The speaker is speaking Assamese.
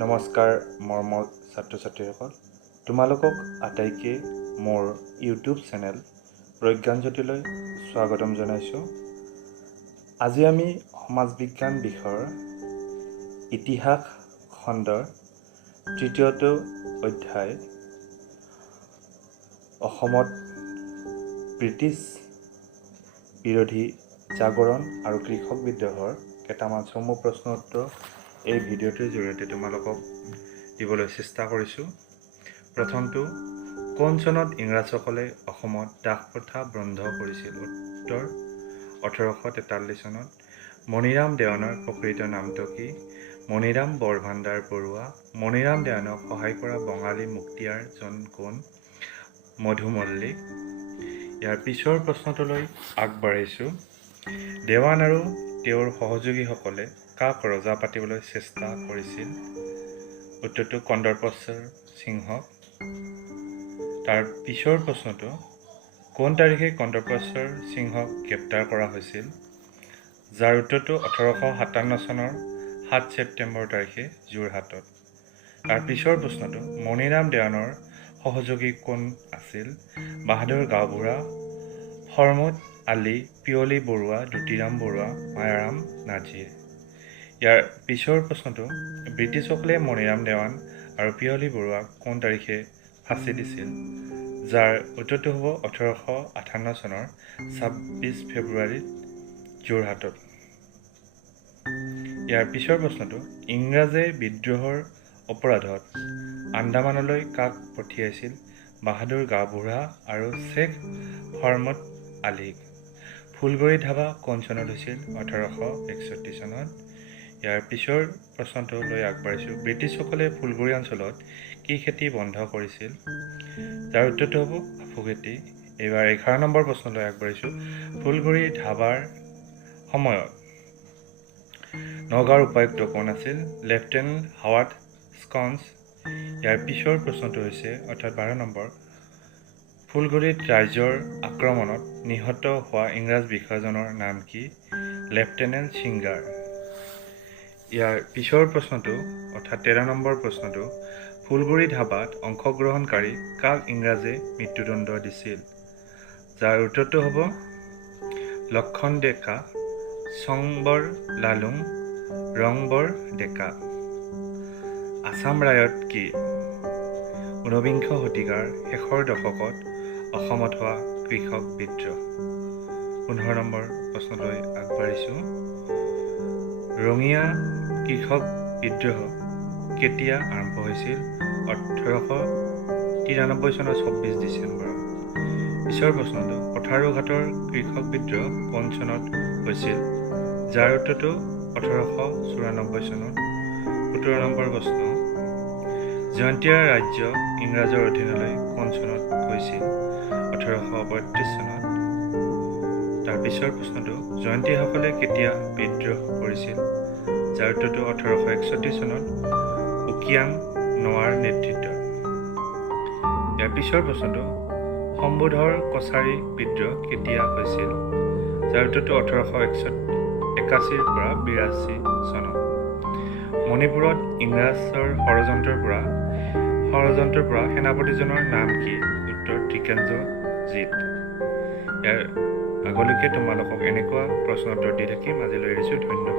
নমস্কাৰ মৰমৰ ছাত্ৰ ছাত্ৰীসকল, তোমালোকক আটাইকে মোৰ ইউটিউব চেনেল প্ৰজ্ঞানজ্যোতিলৈ স্বাগতম জনাইছোঁ। আজি আমি সমাজ বিজ্ঞান বিষয়ৰ ইতিহাস খণ্ডৰ তৃতীয়টো অধ্যায় অসমত ব্ৰিটিছ বিৰোধী জাগৰণ আৰু কৃষক বিদ্ৰোহৰ কেইটামান চমু প্ৰশ্ন উত্তৰ এই ভিডিঅ'টোৰ জৰিয়তে তোমালোকক দিবলৈ চেষ্টা কৰিছোঁ। প্ৰথমটো, কোন চনত ইংৰাজসকলে অসমত দাস প্ৰথা বন্ধ কৰিছিল? উত্তৰ 1843 চনত। মণিৰাম দেৱানৰ প্ৰকৃত নামটো কি? মণিৰাম বৰভাণ্ডাৰ বৰুৱা। মণিৰাম দেৱানক সহায় কৰা বঙালী মুক্তিয়াৰ জন কোন? মধু মল্লিক। ইয়াৰ পিছৰ প্ৰশ্নটোলৈ আগবাঢ়িছোঁ। দেৱান আৰু তেওঁৰ সহযোগীসকলে কাক ৰজা পাতিবলৈ চেষ্টা কৰিছিল? উত্তৰটো কন্দৰ্পশ্বৰ সিংহক। তাৰ পিছৰ প্ৰশ্নটো, কোন তাৰিখে কন্দৰ্পশ্বৰ সিংহক গ্ৰেপ্তাৰ কৰা হৈছিল? যাৰ উত্তৰটো 1857 চনৰ 7 ছেপ্টেম্বৰ তাৰিখে যোৰহাটত। তাৰ পিছৰ প্ৰশ্নটো, মণিৰাম দেৱানৰ সহযোগী কোন আছিল? বাহাদুৰ গাঁওবুঢ়া, হৰমুদ আলি, পিয়লি বৰুৱা, দুতিৰাম বৰুৱা, মায়াৰাম নাজিৰ। ইয়াৰ পিছৰ প্ৰশ্নটো, ব্ৰিটিছসকলে মণিৰাম দেৱান আৰু পিয়লি বৰুৱাক কোন তাৰিখে ফাঁচি দিছিল? যাৰ উত্তৰটো হ'ব 1858 চনৰ 26 ফেব্ৰুৱাৰীত যোৰহাটত। ইয়াৰ পিছৰ প্ৰশ্নটো, ইংৰাজে বিদ্ৰোহৰ অপৰাধত আন্দামানলৈ কাক পঠিয়াইছিল? বাহাদুৰ গাঁওবুঢ়া আৰু শ্বেখ হৰমুদ আলিক। ফুলগুৰি ধাবা কোন চনত হৈছিল? 1861 চনত। ইয়াৰ পিছৰ প্ৰশ্নটোলৈ আগবাঢ়িছোঁ। ব্ৰিটিছসকলে ফুলগুৰি অঞ্চলত কি খেতি বন্ধ কৰিছিল? যাৰ উত্তৰটো হ'ব আফু খেতি। এইবাৰ 11 নম্বৰ প্ৰশ্নলৈ আগবাঢ়িছোঁ। ফুলগুৰি ধাবাৰ সময়ত নগাঁৱৰ উপায়ুক্ত কোন আছিল? Lieutenant Howard স্কন্স। ইয়াৰ পিছৰ প্ৰশ্নটো হৈছে অৰ্থাৎ 12 নম্বৰ। ফুলগুৰিত ৰাইজৰ আক্ৰমণত নিহত হোৱা ইংৰাজ বিষয়াজনৰ নাম কি? Lieutenant singer. ইয়াৰ পিছৰ প্ৰশ্নটো অৰ্থাৎ 13 নম্বৰ প্ৰশ্নটো, ফুলগুৰি ধাবাত অংশগ্ৰহণকাৰী কাক ইংৰাজে মৃত্যুদণ্ড দিছিল? যাৰ উত্তৰটো হ'ব লক্ষণ ডেকা, চংবৰ লালুং, ৰংবৰ ডেকা। আছাম ৰায়ট কি? 19বিংশ শতিকাৰ শেষৰ দশকত অসমত হোৱা কৃষক বিদ্ৰোহ। 15 নম্বৰ প্ৰশ্নলৈ আগবাঢ়িছোঁ। ৰঙিয়া কৃষক বিদ্ৰোহ কেতিয়া আৰম্ভ হৈছিল? 1893 চনৰ 24 ডিচেম্বৰত। পিছৰ প্ৰশ্নটো, পথাৰুঘাটৰ কৃষক বিদ্ৰোহ কোন চনত হৈছিল? যাৰ উত্তৰটো 1894 চনত। 17 নম্বৰ প্ৰশ্ন, জয়ন্তীয়া ৰাজ্য ইংৰাজৰ অধীনলৈ কোন চনত গৈছিল? 1832 চনত। তাৰ পিছৰ প্ৰশ্নটো, জয়ন্তীসকলে কেতিয়া বিদ্ৰোহ কৰিছিল? যাৰ উত্তৰটো 1861 চনত উকিয়াং নোৱাৰ নেতৃত্বত। ইয়াৰ পিছৰ প্ৰশ্নটো, সম্বুধৰ কছাৰী বিদ্ৰোহ কেতিয়া হৈছিল? যাৰ উত্তৰটো 1881 পৰা 82 চনত। মণিপুৰত ইংৰাজৰ ষড়যন্ত্ৰৰ পৰা সেনাপতিজনৰ নাম কি? উত্তৰ ত্ৰিকেন্দ্ৰজিৎ। ইয়াৰ আগলৈকে তোমালোকক এনেকুৱা প্ৰশ্ন উত্তৰ দি থাকিম। আজিলৈ এৰিছোঁ। ধন্যবাদ।